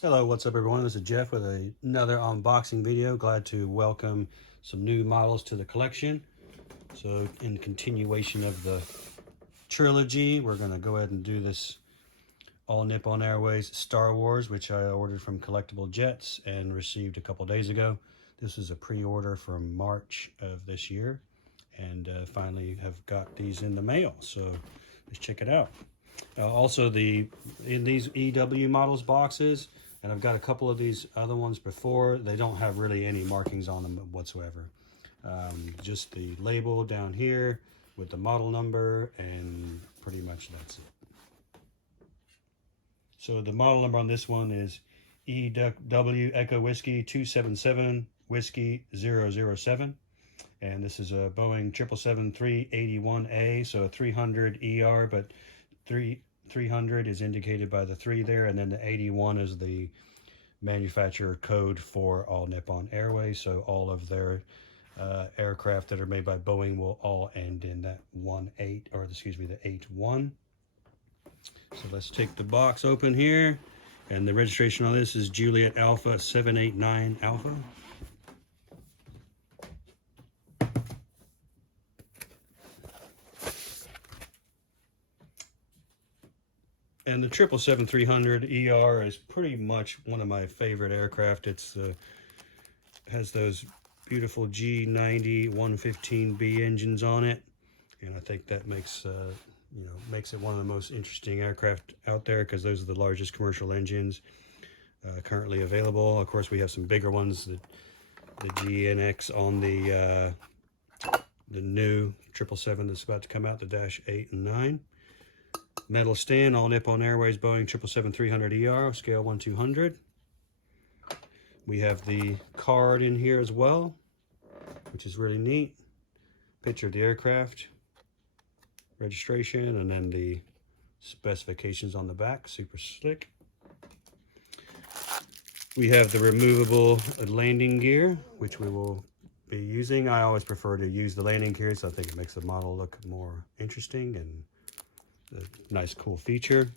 Hello, what's up everyone? This is Jeff with another unboxing video. Glad to welcome some new models to the collection. So in continuation of the trilogy, we're going to go ahead and do this all Nippon Airways Star Wars, which I ordered from Collectible Jets and received a couple days ago. This is a pre-order from March of this year, and finally have got these in the mail. So let's check it out. Also, in these EW models boxes, and I've got a couple of these other ones before, they don't have really any markings on them whatsoever. Just the label down here with the model number, and pretty much that's it. So the model number on this one is EW Echo Whiskey 277 Whiskey 007. And this is a Boeing 777-381A, so a 300 ER, but 300 is indicated by the 3 there, and then the 81 is the manufacturer code for all Nippon Airways. So all of their aircraft that are made by Boeing will all end in that 18, or excuse me, the 81. So let's take the box open here, and the registration on this is Juliet Alpha 789 Alpha. And the 777-300 ER is pretty much one of my favorite aircraft. It's has those beautiful G90 115B engines on it, and I think that makes makes it one of the most interesting aircraft out there, because those are the largest commercial engines currently available. Of course, we have some bigger ones, the GNX on the new 777 that's about to come out, the Dash 8 and 9. Metal stand, all Nippon Airways Boeing 777-300ER, scale 1/200. We have the card in here as well, which is really neat. Picture of the aircraft, registration, and then the specifications on the back, super slick. We have the removable landing gear, which we will be using. I always prefer to use the landing gear, so I think it makes the model look more interesting and a nice cool feature.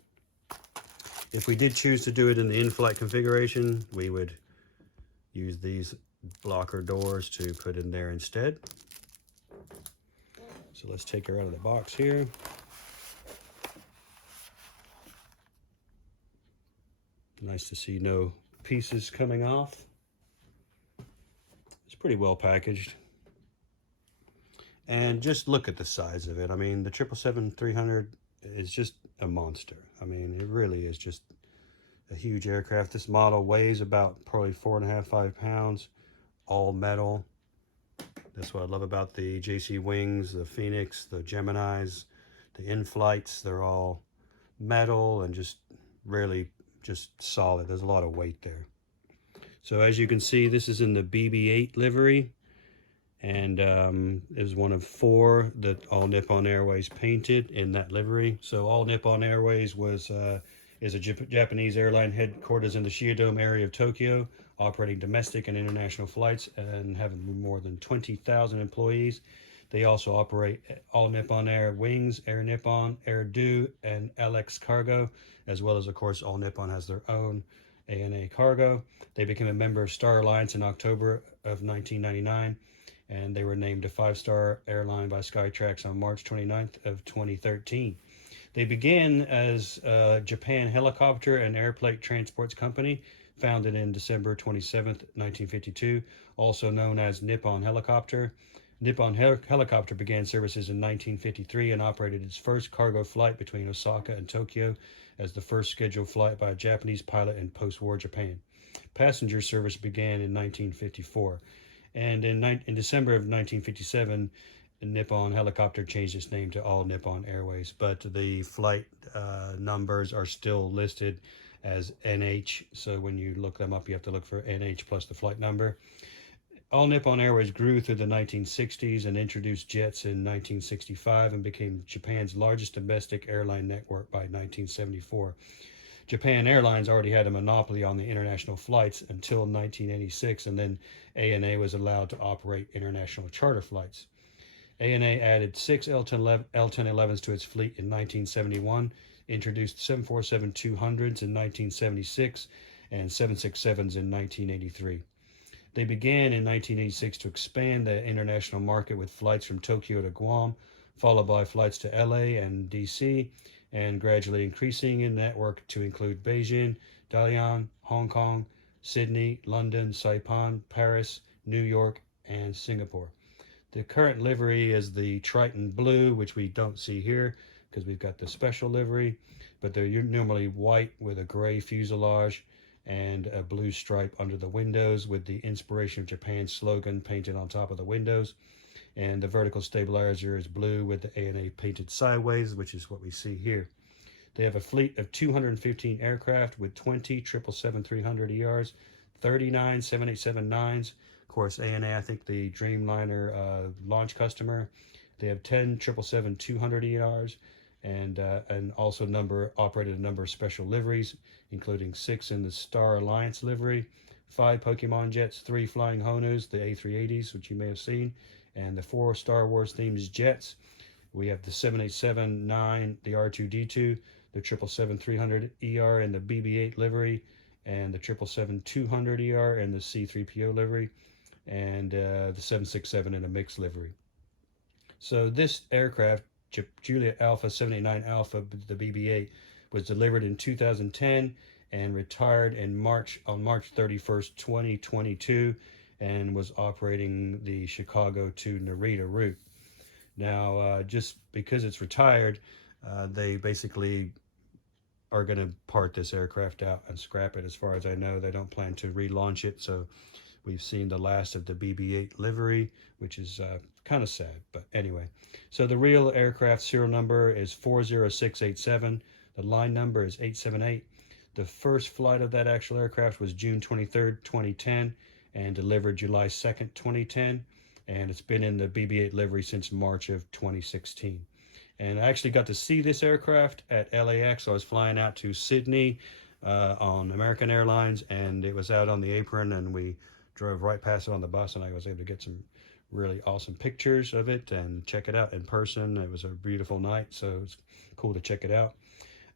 If we did choose to do it in the in-flight configuration, we would use these blocker doors to put in there instead. So let's take her out of the box here. Nice to see no pieces coming off. It's pretty well packaged. And just look at the size of it. I mean, the 777-300 is just a monster. I mean, it really is just a huge aircraft. This model weighs about probably 4.5, 5 pounds, all metal. That's what I love about the JC Wings, the Phoenix, the Geminis, the in-flights. They're all metal and just really just solid. There's a lot of weight there. So as you can see, this is in the BB-8 livery, and it was one of 4 that all Nippon Airways painted in that livery. So all Nippon Airways is a Japanese airline headquartered in the Shiodome area of Tokyo, operating domestic and international flights and having more than 20,000 employees. They also operate all Nippon Air Wings, Air Nippon, Air Do, and Allex Cargo, as well as, of course, all Nippon has their own ANA Cargo. They became a member of Star Alliance in October of 1999, and they were named a 5-star airline by Skytrax on March 29th of 2013. They began as Japan Helicopter and Airplane Transports Company, founded in December 27th, 1952, also known as Nippon Helicopter. Nippon Helicopter began services in 1953 and operated its first cargo flight between Osaka and Tokyo as the first scheduled flight by a Japanese pilot in post-war Japan. Passenger service began in 1954. And in December of 1957, Nippon Helicopter changed its name to All Nippon Airways, but the flight numbers are still listed as NH. So when you look them up, you have to look for NH plus the flight number. All Nippon Airways grew through the 1960s and introduced jets in 1965 and became Japan's largest domestic airline network by 1974. Japan Airlines already had a monopoly on the international flights until 1986, and then ANA was allowed to operate international charter flights. ANA added 6 L-1011s to its fleet in 1971, introduced 747-200s in 1976, and 767s in 1983. They began in 1986 to expand the international market with flights from Tokyo to Guam, followed by flights to LA and DC, and gradually increasing in network to include Beijing, Dalian, Hong Kong, Sydney, London, Saipan, Paris, New York, and Singapore. The current livery is the Triton Blue, which we don't see here because we've got the special livery, but they're normally white with a gray fuselage and a blue stripe under the windows with the Inspiration of Japan slogan painted on top of the windows. And the vertical stabilizer is blue with the ANA painted sideways, which is what we see here. They have a fleet of 215 aircraft with 20 777-300 ERs, 39 787-9s. Of course, ANA, I think the Dreamliner launch customer. They have 10 777-200 ERs, and also operated a number of special liveries, including 6 in the Star Alliance livery, 5 Pokemon jets, 3 Flying Honus, the A380s, which you may have seen, and the 4 Star Wars themed jets. We have the 787-9, the R2-D2, the 777-300 ER, and the BB-8 livery, and the 777-200 ER, and the C-3PO livery, and the 767 in a mixed livery. So this aircraft, Juliet Alpha 789 Alpha, the BB-8, was delivered in 2010 and retired on March 31st, 2022, and was operating the Chicago to Narita route. Now, just because it's retired, they basically are going to part this aircraft out and scrap it. As far as I know, they don't plan to relaunch it, so we've seen the last of the BB-8 livery, which is kind of sad, but anyway. So the real aircraft serial number is 40687. The line number is 878. The first flight of that actual aircraft was June 23rd, 2010, and delivered July 2nd, 2010. And it's been in the BB-8 livery since March of 2016. And I actually got to see this aircraft at LAX. I was flying out to Sydney on American Airlines, and it was out on the apron, and we drove right past it on the bus, and I was able to get some really awesome pictures of it and check it out in person. It was a beautiful night, so it's cool to check it out.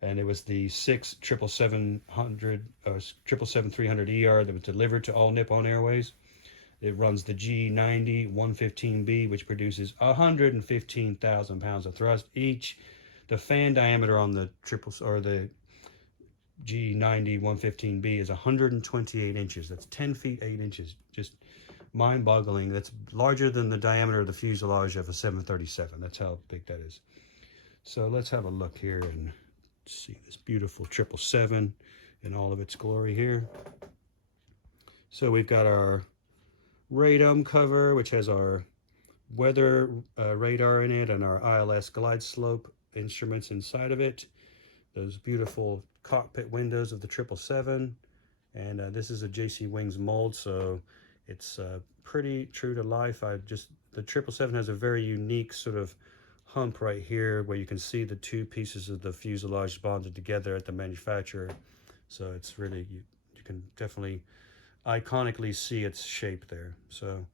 And it was the 6 777-300 ER that was delivered to all Nippon Airways. It runs the G90-115B, which produces 115,000 pounds of thrust each. The fan diameter on the the G90-115B is 128 inches. That's 10 feet 8 inches. Just mind-boggling. That's larger than the diameter of the fuselage of a 737. That's how big that is. So let's have a look here and see this beautiful 777 in all of its glory here. So we've got our radome cover, which has our weather radar in it and our ILS glide slope instruments inside of it. Those beautiful cockpit windows of the 777, and this is a JC Wings mold, so it's pretty true to life. The 777 has a very unique sort of hump right here where you can see the two pieces of the fuselage bonded together at the manufacturer. So it's really, you can definitely iconically see its shape there. So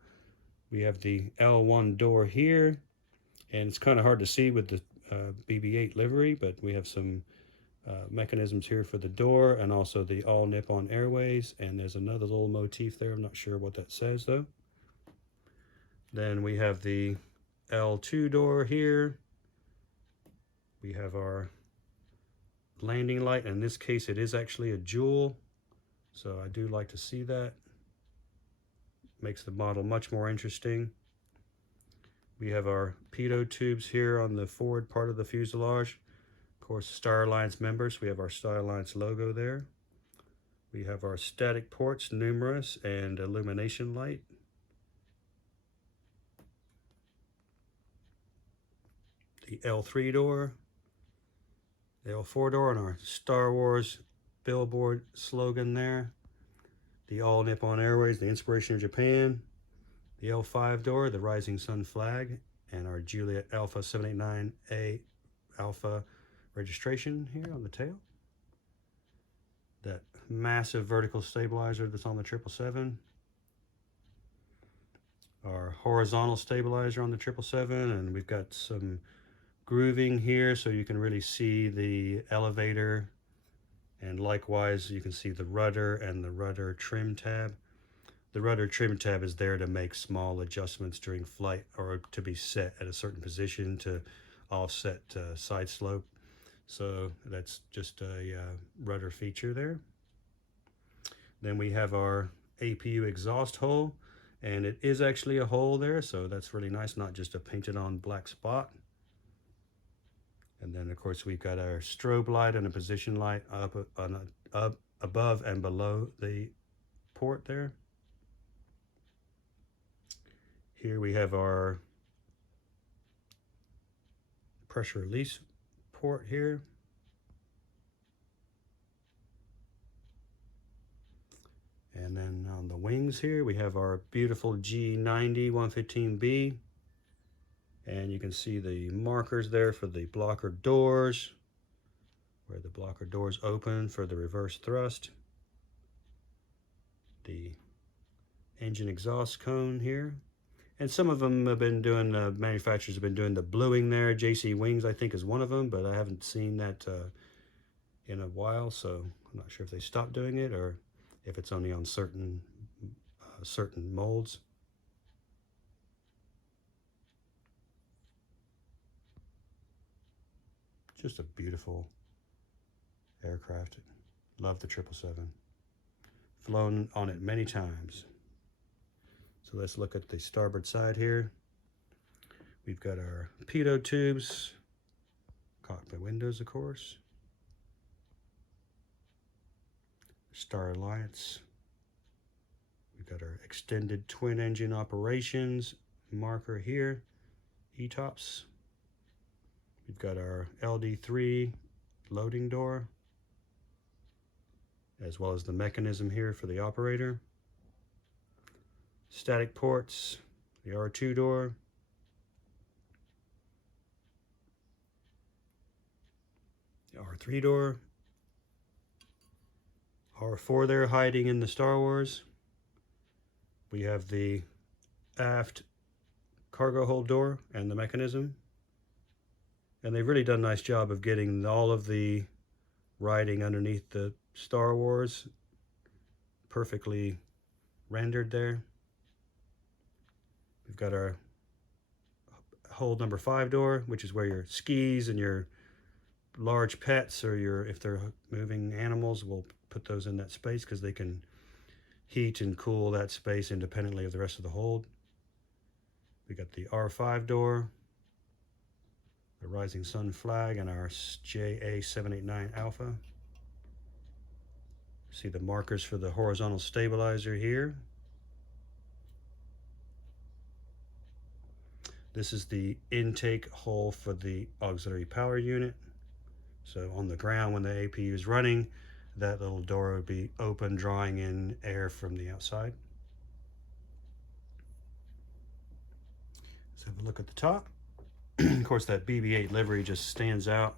we have the L1 door here, and it's kind of hard to see with the BB-8 livery, but we have some mechanisms here for the door, and also the all Nippon Airways, and there's another little motif there. I'm not sure what that says though. Then we have the L2 door here. We have our landing light. In this case, it is actually a jewel, so I do like to see that. Makes the model much more interesting. We have our pitot tubes here on the forward part of the fuselage. Of course, Star Alliance members. We have our Star Alliance logo there. We have our static ports, numerous, and illumination light. The L3 door, the L4 door, and our Star Wars billboard slogan there. The all Nippon Airways, the Inspiration of Japan. The L5 door, the Rising Sun flag, and our Juliet Alpha 789A Alpha registration here on the tail. That massive vertical stabilizer that's on the 777. Our horizontal stabilizer on the 777, and we've got some grooving here so you can really see the elevator And likewise, you can see the rudder and the rudder trim tab. The rudder trim tab is there to make small adjustments during flight or to be set at a certain position to offset side slope. So that's just a rudder feature there. Then we have our APU exhaust hole, and it is actually a hole there, so that's really nice, not just a painted on black spot. And then of course we've got our strobe light and a position light up above and below the port there. Here we have our pressure release port here. And then on the wings here, we have our beautiful G90 115B. And you can see the markers there for the blocker doors, where the blocker doors open for the reverse thrust. The engine exhaust cone here. And some of them have been doing, manufacturers have been doing the bluing there. JC Wings, I think, is one of them, but I haven't seen that in a while, so I'm not sure if they stopped doing it or if it's only on certain molds. Just a beautiful aircraft. Love the 777. Flown on it many times. So let's look at the starboard side here. We've got our pitot tubes, cockpit windows, of course. Star Alliance. We've got our extended twin engine operations marker here, ETOPS. We've got our LD3 loading door, as well as the mechanism here for the operator. Static ports, the R2 door. The R3 door. R4 there hiding in the Star Wars. We have the aft cargo hold door and the mechanism. And they've really done a nice job of getting all of the writing underneath the Star Wars perfectly rendered there. We've got our hold number 5 door, which is where your skis and your large pets or your, if they're moving animals, we'll put those in that space because they can heat and cool that space independently of the rest of the hold. We got the R5 door, the Rising Sun flag, and our JA789 Alpha. See the markers for the horizontal stabilizer here. This is the intake hole for the auxiliary power unit. So on the ground, when the APU is running, that little door would be open, drawing in air from the outside. Let's have a look at the top. Of course, that BB-8 livery just stands out.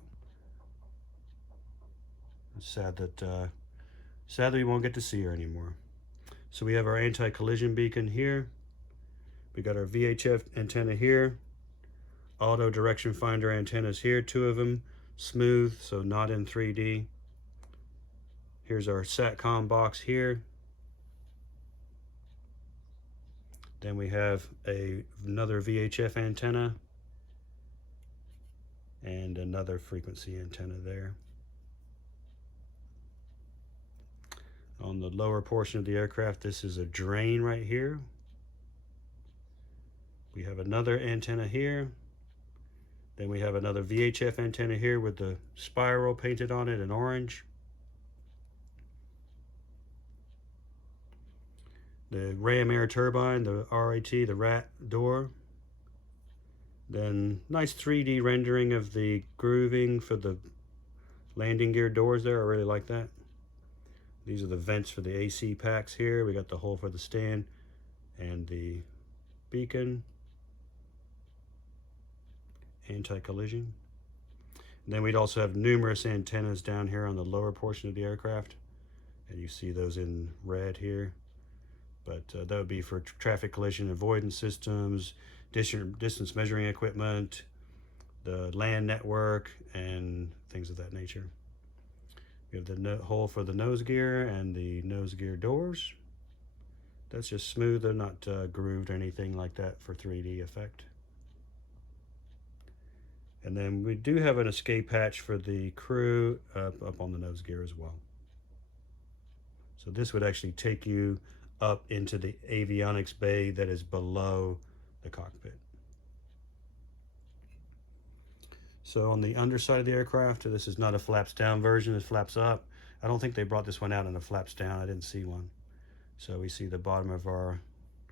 It's sad that we won't get to see her anymore. So we have our anti-collision beacon here. We got our VHF antenna here. Auto direction finder antennas here, 2 of them. Smooth, so not in 3D. Here's our SATCOM box here. Then we have another VHF antenna and another frequency antenna there. On the lower portion of the aircraft, this is a drain right here. We have another antenna here. Then we have another VHF antenna here with the spiral painted on it in orange. The ram air turbine, the RAT, the RAT door. Then nice 3D rendering of the grooving for the landing gear doors there. I really like that. These are the vents for the AC packs here. We got the hole for the stand and the beacon. Anti-collision. Then we'd also have numerous antennas down here on the lower portion of the aircraft. And you see those in red here. But that would be for traffic collision avoidance systems, distance measuring equipment, the land network, and things of that nature. We have the hole for the nose gear and the nose gear doors. That's just smooth, they're not grooved or anything like that for 3D effect. And then we do have an escape hatch for the crew up on the nose gear as well. So this would actually take you up into the avionics bay that is below the cockpit. So on the underside of the aircraft, this is not a flaps down version, it's flaps up. I don't think they brought this one out in a flaps down, I didn't see one. So we see the bottom of our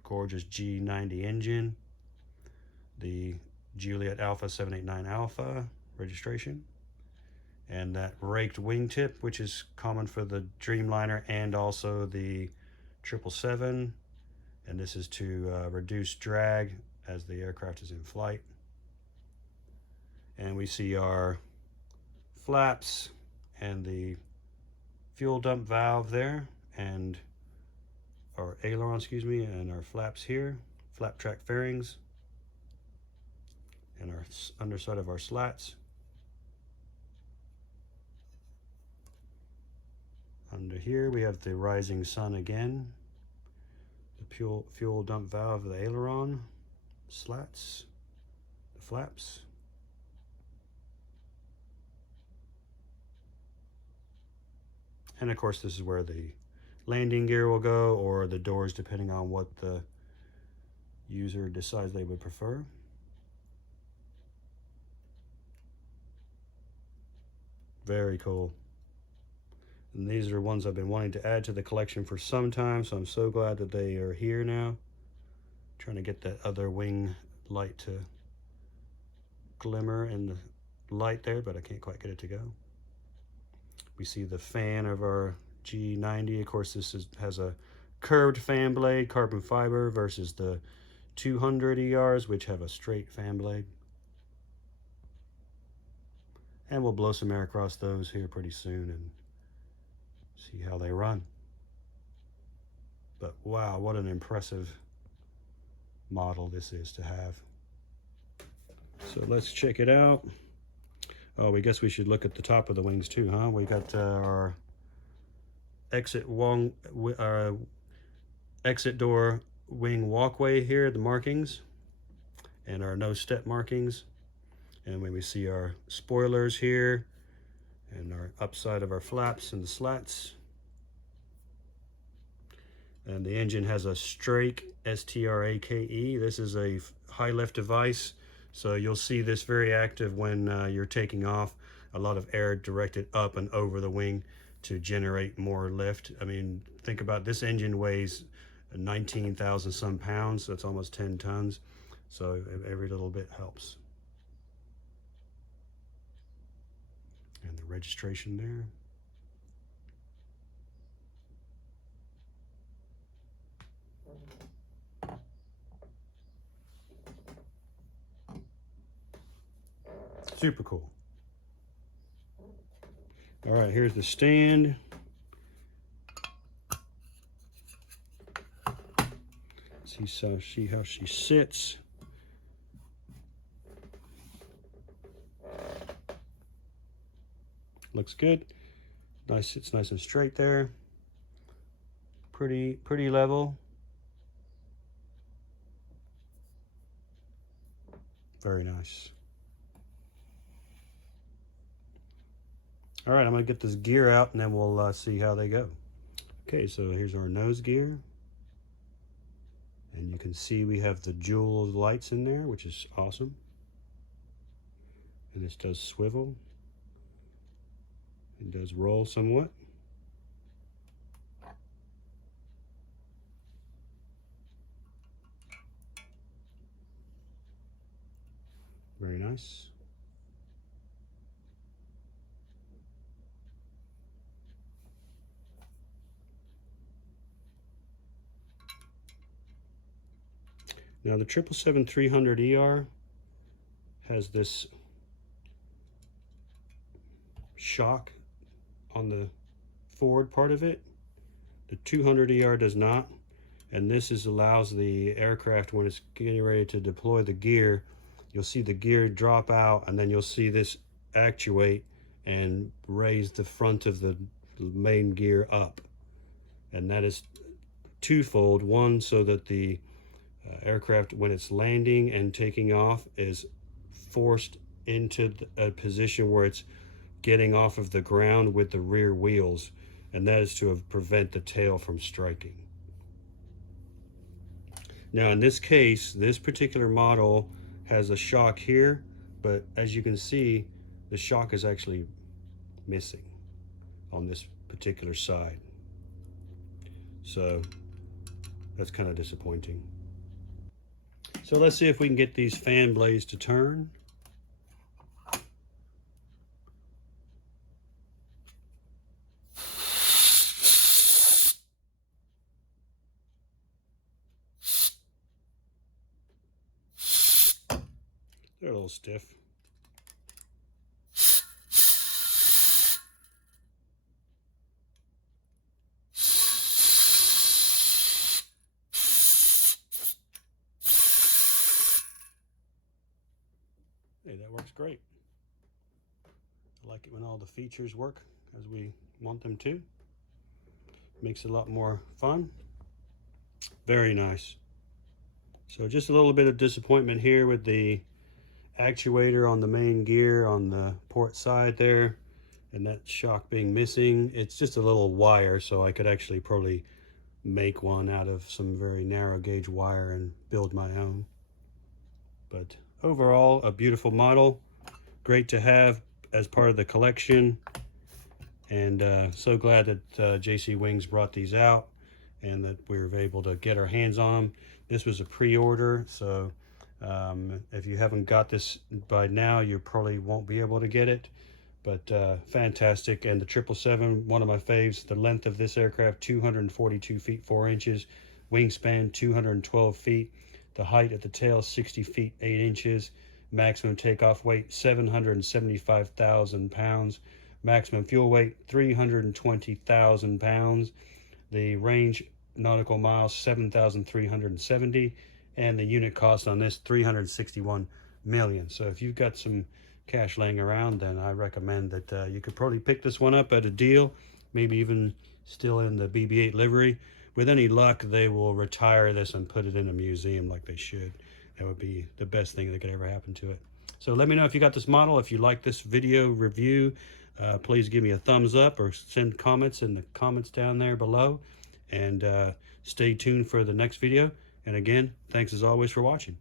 gorgeous G90 engine, the Juliet Alpha 789 Alpha registration, and that raked wingtip, which is common for the Dreamliner and also the 777. And this is to reduce drag as the aircraft is in flight. And we see our flaps and the fuel dump valve there, and our aileron, excuse me, and our flaps here, flap track fairings, and our underside of our slats. Under here we have the rising sun again, the fuel dump valve, the aileron, slats, the flaps. And of course this is where the landing gear will go, or the doors, depending on what the user decides they would prefer. Very cool. And these are ones I've been wanting to add to the collection for some time, so I'm so glad that they are here now. Trying to get that other wing light to glimmer in the light there, but I can't quite get it to go. We see the fan of our G90. Of course, this has a curved fan blade, carbon fiber, versus the 200 ERs, which have a straight fan blade. And we'll blow some air across those here pretty soon and see how they run. But wow, what an impressive model this is to have. So let's check it out. Oh, we guess we should look at the top of the wings too, huh? We got our exit door wing walkway here, the markings, and our no step markings. And when we see our spoilers here, and our upside of our flaps and the slats. And the engine has a Strake, S-T-R-A-K-E. This is a high lift device, so you'll see this very active when you're taking off. A lot of air directed up and over the wing to generate more lift. I mean, think about this engine weighs 19,000 some pounds, so it's almost 10 tons. So every little bit helps. And the registration there. Super cool. All right, here's the stand. See how she sits. Looks good. Nice, it's nice and straight there. Pretty level. Very nice. All right, I'm gonna get this gear out and then we'll see how they go. Okay, so here's our nose gear. And you can see we have the jewel lights in there, which is awesome. And this does swivel. It does roll somewhat. Very nice. Now the 777-300ER has this shock on the forward part of it. The 200ER does not, and this allows the aircraft, when it's getting ready to deploy the gear, you'll see the gear drop out and then you'll see this actuate and raise the front of the main gear up. And that is twofold. One, so that the aircraft, when it's landing and taking off, is forced into a position where it's getting off of the ground with the rear wheels, and that is to prevent the tail from striking. Now in this case, this particular model has a shock here, but as you can see, the shock is actually missing on this particular side. So that's kind of disappointing. So let's see if we can get these fan blades to turn. They're a little stiff. Hey, that works great. I like it when all the features work as we want them to. Makes it a lot more fun. Very nice. So just a little bit of disappointment here with the actuator on the main gear on the port side there, and that shock being missing. It's just a little wire, so I could actually probably make one out of some very narrow gauge wire and build my own. But overall, a beautiful model, great to have as part of the collection, and so glad that JC Wings brought these out and that we were able to get our hands on them. This was a pre-order, so if you haven't got this by now, you probably won't be able to get it. But fantastic. And the 777, one of my faves. The length of this aircraft, 242 feet 4 inches. Wingspan, 212 feet. The height at the tail, 60 feet 8 inches. Maximum takeoff weight, 775,000 pounds. Maximum fuel weight, 320,000 pounds. The range nautical miles, 7,370. And the unit cost on this, 361 million. So if you've got some cash laying around, then I recommend that you could probably pick this one up at a deal, maybe even still in the BB-8 livery. With any luck, they will retire this and put it in a museum like they should. That would be the best thing that could ever happen to it. So let me know if you got this model. If you like this video review, please give me a thumbs up or send comments in the comments down there below. And stay tuned for the next video. And again, thanks as always for watching.